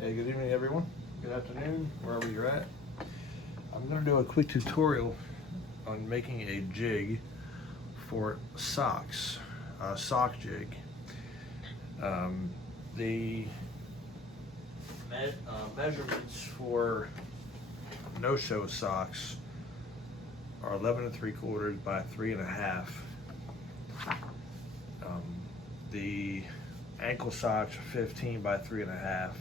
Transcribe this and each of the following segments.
Hey, good evening everyone. Good afternoon, wherever you're at. I'm going to do a quick tutorial on making a jig for socks, a sock jig. The measurements for no-show socks are 11 3/4 by 3 1/2. The ankle socks are 15 by 3 1/2.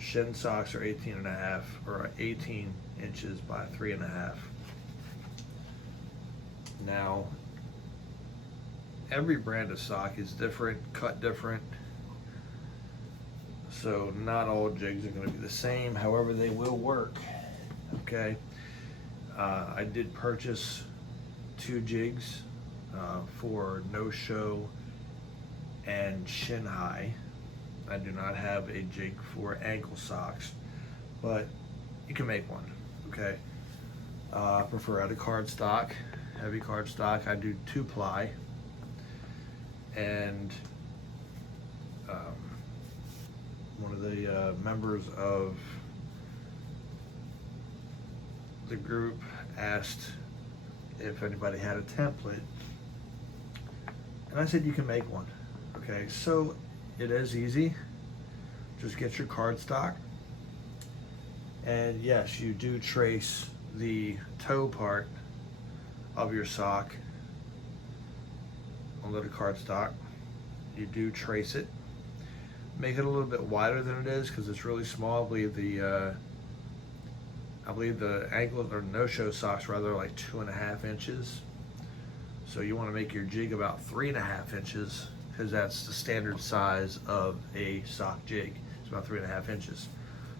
Shin socks are 18 1/2 or 18 inches by 3 1/2. Now, every brand of sock is different, cut different, so not all jigs are going to be the same. However, they will work. Okay, I did purchase 2 jigs for no-show and shin high. I do not have a jig for ankle socks, but you can make one. Okay, I prefer out of cardstock, heavy cardstock. I do 2-ply, and one of the members of the group asked if anybody had a template, and I said you can make one. Okay, so it is easy. Just get your cardstock, and yes, you do trace the toe part of your sock on the cardstock. You do trace it. Make it a little bit wider than it is because it's really small. I believe the ankle or no-show socks rather like 2 1/2 inches. So you want to make your jig about 3 1/2 inches because that's the standard size of a sock jig. It's about 3 1/2 inches.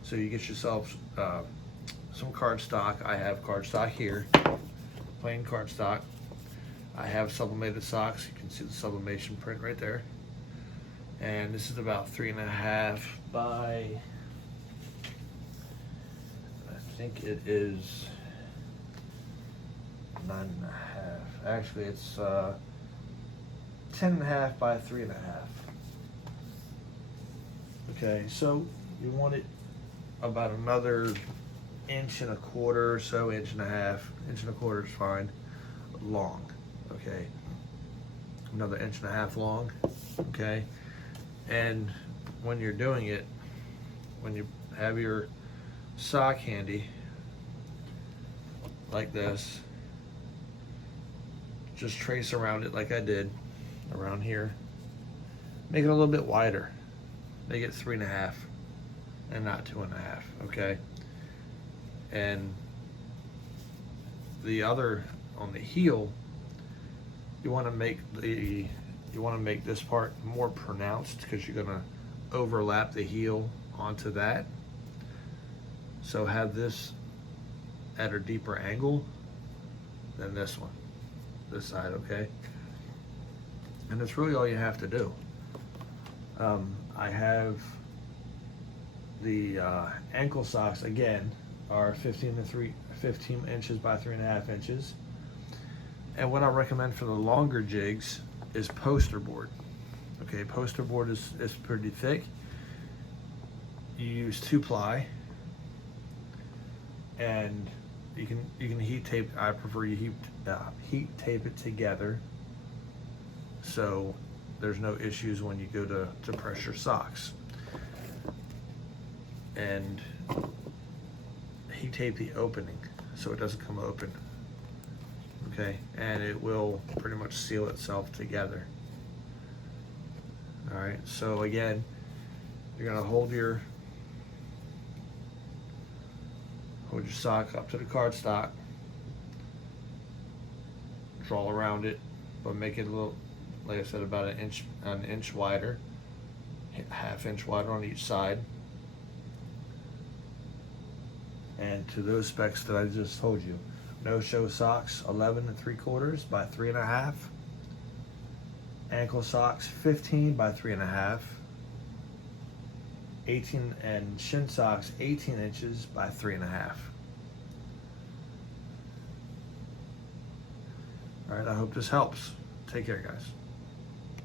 So you get yourself some cardstock. I have cardstock here, plain cardstock. I have sublimated socks. You can see the sublimation print right there. And this is about 3 1/2 by, I think it is 9 1/2. Actually, it's 10 1/2 by 3 1/2. Okay, so you want it about another 1.25 or so, 1.5 inches. 1.25 is fine. Long, okay. Another 1.5 long, okay. And when you're doing it, when you have your sock handy, like this, just trace around it like I did, around here. Make it a little bit wider. Make it 3 1/2 and not 2 1/2, okay? And the other, on the heel, you want to make this part more pronounced because you're going to overlap the heel onto that. So have this at a deeper angle than this one, this side, okay? And that's really all you have to do. I have the ankle socks, again, are 15 inches by 3 1/2 inches. And what I recommend for the longer jigs is poster board. Okay, poster board is pretty thick. You use 2-ply, and you can heat tape. I prefer you heat tape it together, so there's no issues when you go to press your socks. And heat tape the opening so it doesn't come open. Okay, and it will pretty much seal itself together. All right, so again, you're gonna hold your sock up to the cardstock, draw around it, but make it a little, like I said, about an inch wider, 1/2 inch wider on each side. And to those specs that I just told you, no-show socks 11 3/4 by 3 1/2. Ankle socks 15 by 3 1/2. 18 and shin socks 18 inches by 3 1/2. All right, I hope this helps. Take care, guys.